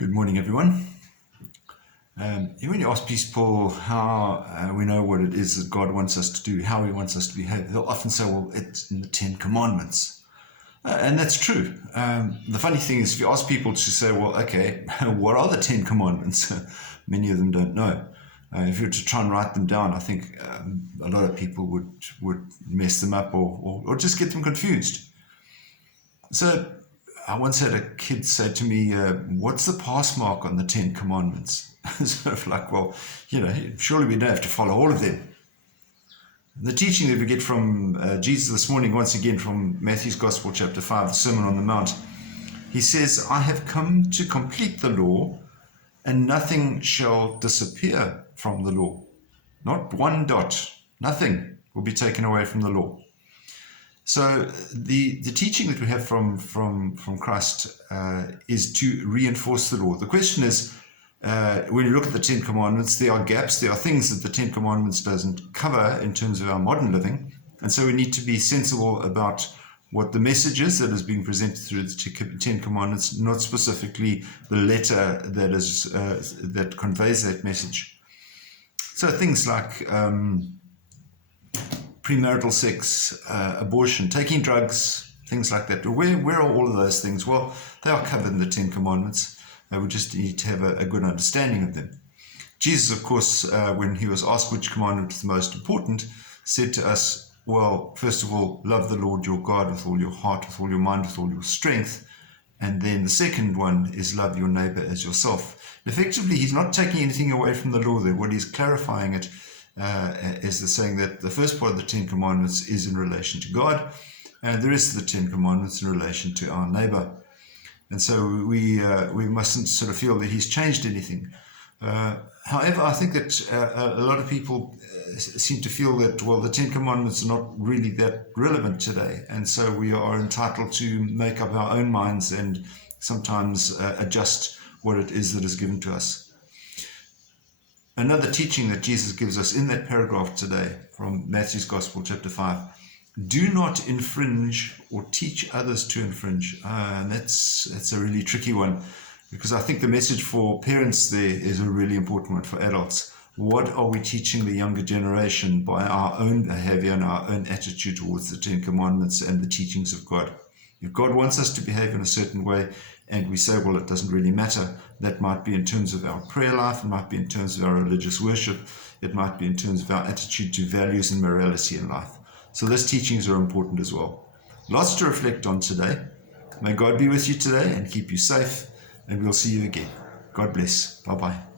Good morning, everyone. When you ask people how we know what it is that God wants us to do, how He wants us to behave, they'll often say, well, it's in the 10 Commandments. And that's true. The funny thing is, if you ask people to say, well, okay, what are the 10 Commandments? Many of them don't know. If you were to try and write them down, I think a lot of people would mess them up or just get them confused. So I once had a kid say to me, what's the pass mark on the 10 Commandments? Sort of like, well, surely we don't have to follow all of them. The teaching that we get from Jesus this morning, once again from Matthew's Gospel, chapter 5, the Sermon on the Mount, he says, I have come to complete the law, and nothing shall disappear from the law. Not one dot, nothing will be taken away from the law. So the teaching that we have from Christ is to reinforce the law. The question is, when you look at the 10 Commandments, there are gaps, there are things that the 10 Commandments doesn't cover in terms of our modern living. And so we need to be sensible about what the message is that is being presented through the 10 Commandments, not specifically the letter that conveys that message. So things like premarital sex, abortion, taking drugs, things like that. Where are all of those things? Well, they are covered in the 10 Commandments. We just need to have a good understanding of them. Jesus, of course, when he was asked which commandment is the most important, said to us, well, first of all, love the Lord your God with all your heart, with all your mind, with all your strength. And then the second one is love your neighbor as yourself. Effectively, he's not taking anything away from the law there. What he's clarifying it is the saying that the first part of the 10 Commandments is in relation to God, and the rest of the 10 Commandments in relation to our neighbor. And so we mustn't sort of feel that he's changed anything. However, I think that a lot of people seem to feel that, well, the 10 Commandments are not really that relevant today. And so we are entitled to make up our own minds and sometimes adjust what it is that is given to us. Another teaching that Jesus gives us in that paragraph today from Matthew's Gospel, chapter 5, do not infringe or teach others to infringe. And that's a really tricky one, because I think the message for parents there is a really important one for adults. What are we teaching the younger generation by our own behavior and our own attitude towards the 10 Commandments and the teachings of God? If God wants us to behave in a certain way and we say, well, it doesn't really matter, that might be in terms of our prayer life, it might be in terms of our religious worship, it might be in terms of our attitude to values and morality in life. So those teachings are important as well. Lots to reflect on today. May God be with you today and keep you safe, and we'll see you again. God bless. Bye-bye.